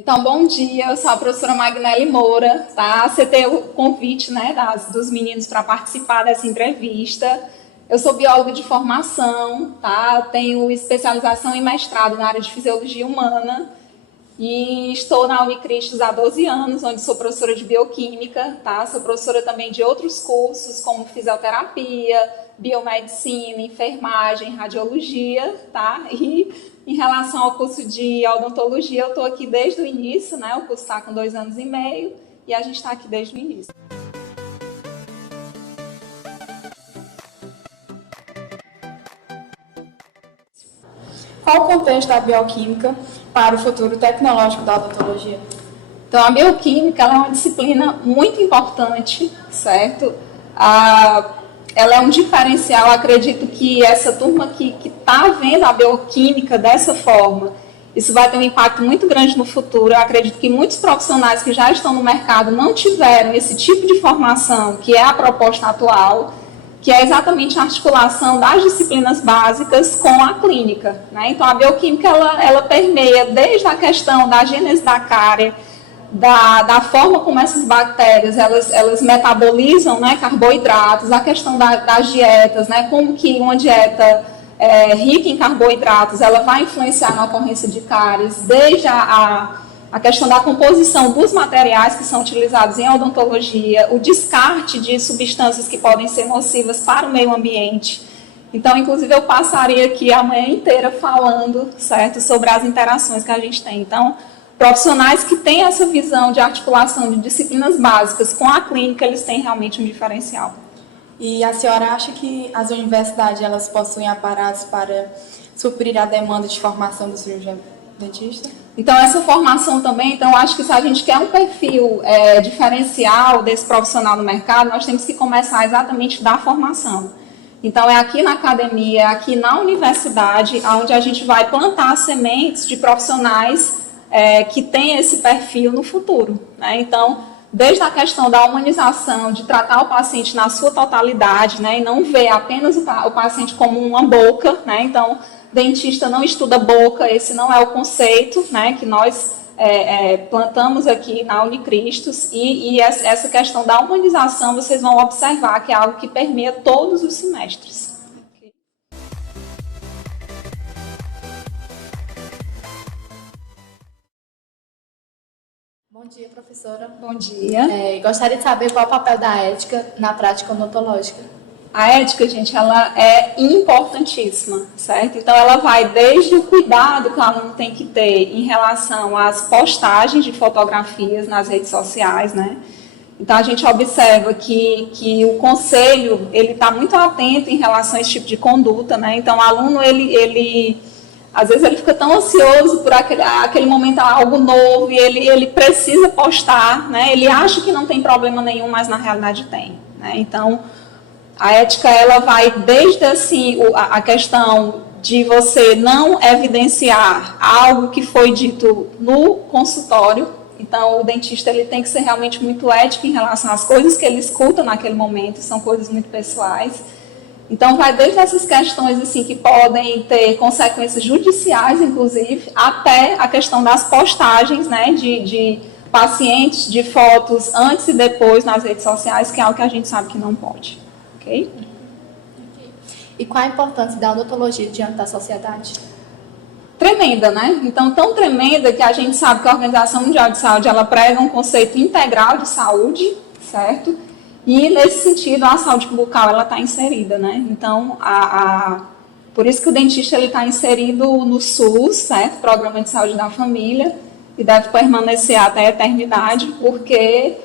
Então, bom dia, eu sou a professora Magnelli Moura, tá? Aceitei o convite, né, dos meninos para participar dessa entrevista. Eu sou bióloga de formação, tá? Tenho especialização e mestrado na área de fisiologia humana e estou na Unicristos há 12 anos, onde sou professora de bioquímica, tá? Sou professora também de outros cursos, como fisioterapia, biomedicina, enfermagem, radiologia, tá? E em relação ao curso de odontologia, eu estou aqui desde o início, né? O curso está com 2 anos e meio e a gente está aqui desde o início. Qual o contexto da bioquímica para o futuro tecnológico da odontologia? Então, a bioquímica ela é uma disciplina muito importante, certo? Ela é um diferencial, acredito que essa turma que está vendo a bioquímica dessa forma, isso vai ter um impacto muito grande no futuro. Eu acredito que muitos profissionais que já estão no mercado não tiveram esse tipo de formação, que é a proposta atual, que é exatamente a articulação das disciplinas básicas com a clínica, né? Então, a bioquímica ela permeia desde a questão da gênese da cárie, da forma como essas bactérias elas metabolizam, né, carboidratos, a questão das dietas, né, como que uma dieta rica em carboidratos ela vai influenciar na ocorrência de cáries, desde a questão da composição dos materiais que são utilizados em odontologia, o descarte de substâncias que podem ser nocivas para o meio ambiente. Então, inclusive, eu passaria aqui a manhã inteira falando, certo, sobre as interações que a gente tem. Então, profissionais que têm essa visão de articulação de disciplinas básicas com a clínica, eles têm realmente um diferencial. E a senhora acha que as universidades elas possuem aparatos para suprir a demanda de formação do cirurgião dentista? Então, essa formação também, então, eu acho que se a gente quer um perfil diferencial desse profissional no mercado, nós temos que começar exatamente da formação. Então, é aqui na academia, é aqui na universidade, onde a gente vai plantar sementes de profissionais que tem esse perfil no futuro, né? Então, desde a questão da humanização, de tratar o paciente na sua totalidade, né, e não ver apenas o paciente como uma boca, né? Então, dentista não estuda boca, esse não é o conceito, né, que nós plantamos aqui na Unicristos, e essa questão da humanização vocês vão observar que é algo que permeia todos os semestres. Bom dia, professora. Bom dia. Gostaria de saber qual é o papel da ética na prática odontológica. A ética, gente, ela é importantíssima, certo? Então, ela vai desde o cuidado que o aluno tem que ter em relação às postagens de fotografias nas redes sociais, né? Então, a gente observa que o conselho, ele está muito atento em relação a esse tipo de conduta, né? Então, o aluno, às vezes ele fica tão ansioso por aquele momento, algo novo, e ele precisa postar, né? Ele acha que não tem problema nenhum, mas na realidade tem, né? Então, a ética ela vai desde assim, a questão de você não evidenciar algo que foi dito no consultório. Então, o dentista ele tem que ser realmente muito ético em relação às coisas que ele escuta naquele momento, são coisas muito pessoais. Então, vai desde essas questões assim, que podem ter consequências judiciais, inclusive, até a questão das postagens, né, de pacientes, de fotos antes e depois nas redes sociais, que é algo que a gente sabe que não pode. Okay? E qual a importância da odontologia diante da sociedade? Tremenda, né? Então, tão tremenda que a gente sabe que a Organização Mundial de Saúde, ela prega um conceito integral de saúde, certo? E, nesse sentido, a saúde bucal, ela está inserida, né? Então, por isso que o dentista está inserido no SUS, certo? Programa de Saúde da Família, e deve permanecer até a eternidade, porque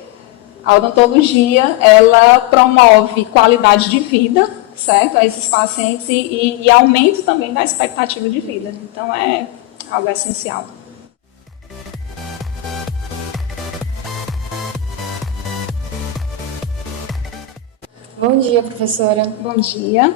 a odontologia, ela promove qualidade de vida, certo, a esses pacientes e aumento também da expectativa de vida. Então, é algo essencial. Bom dia, professora. Bom dia.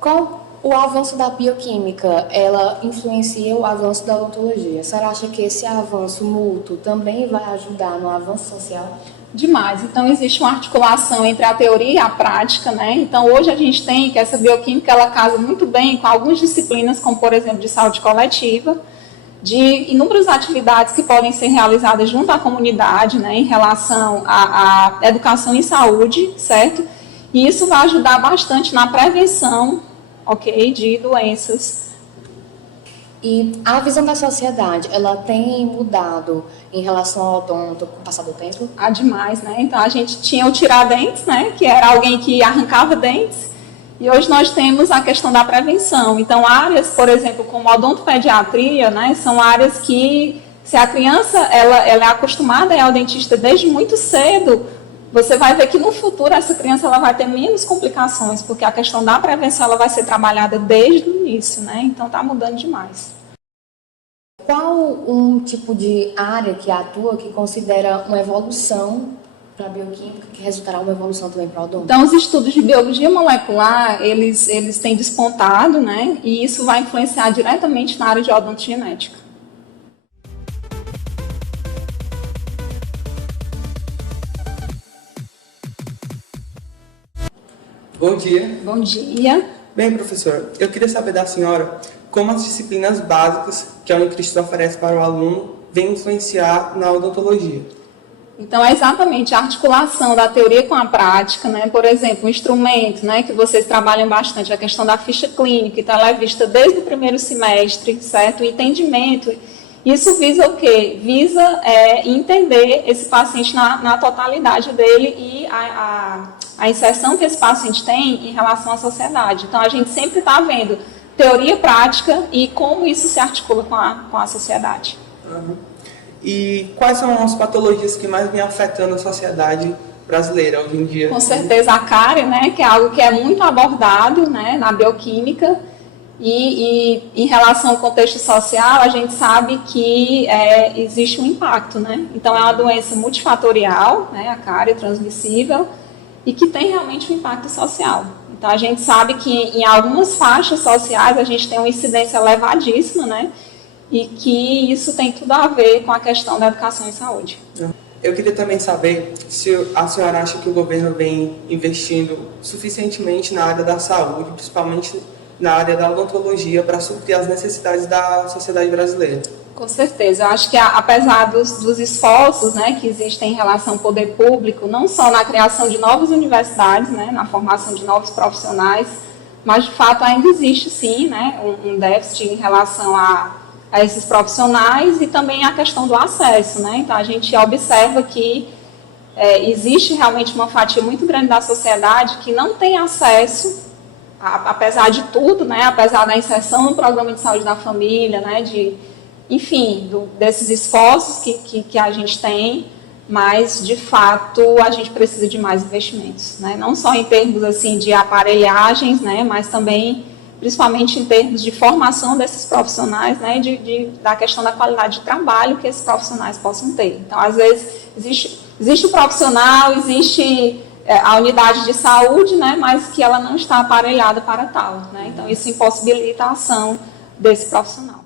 Qual o avanço da bioquímica, ela influencia o avanço da odontologia? A senhora acha que esse avanço mútuo também vai ajudar no avanço social? Demais. Então, existe uma articulação entre a teoria e a prática, né? Então, hoje a gente tem que essa bioquímica, ela casa muito bem com algumas disciplinas, como, por exemplo, de saúde coletiva, de inúmeras atividades que podem ser realizadas junto à comunidade, né, em relação à educação em saúde, certo? E isso vai ajudar bastante na prevenção, ok, de doenças. E a visão da sociedade, ela tem mudado em relação ao odonto com o passar do tempo? Demais, né? Então, a gente tinha o tiradentes, né, que era alguém que arrancava dentes, e hoje nós temos a questão da prevenção. Então, áreas, por exemplo, como a odontopediatria, né, são áreas que, se a criança ela é acostumada a ir ao dentista desde muito cedo, você vai ver que no futuro essa criança ela vai ter menos complicações, porque a questão da prevenção ela vai ser trabalhada desde o início, né? Então, está mudando demais. Qual um tipo de área que atua que considera uma evolução para a bioquímica, que resultará uma evolução também para o odonto? Então, os estudos de biologia molecular, eles têm despontado, né? E isso vai influenciar diretamente na área de odontogenética. Bom dia. Bom dia. Bem, professor, eu queria saber da senhora como as disciplinas básicas que a Unicristo oferece para o aluno vêm influenciar na odontologia. Então, é exatamente a articulação da teoria com a prática, né? Por exemplo, o instrumento, né, que vocês trabalham bastante, a questão da ficha clínica, então ela é vista desde o primeiro semestre, certo? O entendimento, isso visa o quê? Visa entender esse paciente na totalidade dele e a inserção que esse paciente tem em relação à sociedade. Então, a gente sempre está vendo teoria prática e como isso se articula com a sociedade. Uhum. E quais são as patologias que mais vêm afetando a sociedade brasileira hoje em dia? Com certeza a cárie, né, que é algo que é muito abordado, né, na bioquímica, e em relação ao contexto social, a gente sabe que existe um impacto, né? Então é uma doença multifatorial, né, a cárie transmissível, e que tem realmente um impacto social. Então a gente sabe que em algumas faixas sociais a gente tem uma incidência elevadíssima, né? E que isso tem tudo a ver com a questão da educação em saúde. Eu queria também saber se a senhora acha que o governo vem investindo suficientemente na área da saúde, principalmente na área da odontologia, para suprir as necessidades da sociedade brasileira. Com certeza. Eu acho que apesar dos esforços, né, que existem em relação ao poder público, não só na criação de novas universidades, né, na formação de novos profissionais, mas de fato ainda existe sim, né, um déficit em relação a esses profissionais e também a questão do acesso, né? Então a gente observa que existe realmente uma fatia muito grande da sociedade que não tem acesso, apesar de tudo, né? Apesar da inserção no programa de saúde da família, né? Enfim, desses esforços que a gente tem, mas de fato a gente precisa de mais investimentos, né? Não só em termos assim de aparelhagens, né? Mas também principalmente em termos de formação desses profissionais, né, da questão da qualidade de trabalho que esses profissionais possam ter. Então, às vezes, existe o profissional, existe a unidade de saúde, né, mas que ela não está aparelhada para tal, né? Então, isso impossibilita a ação desse profissional.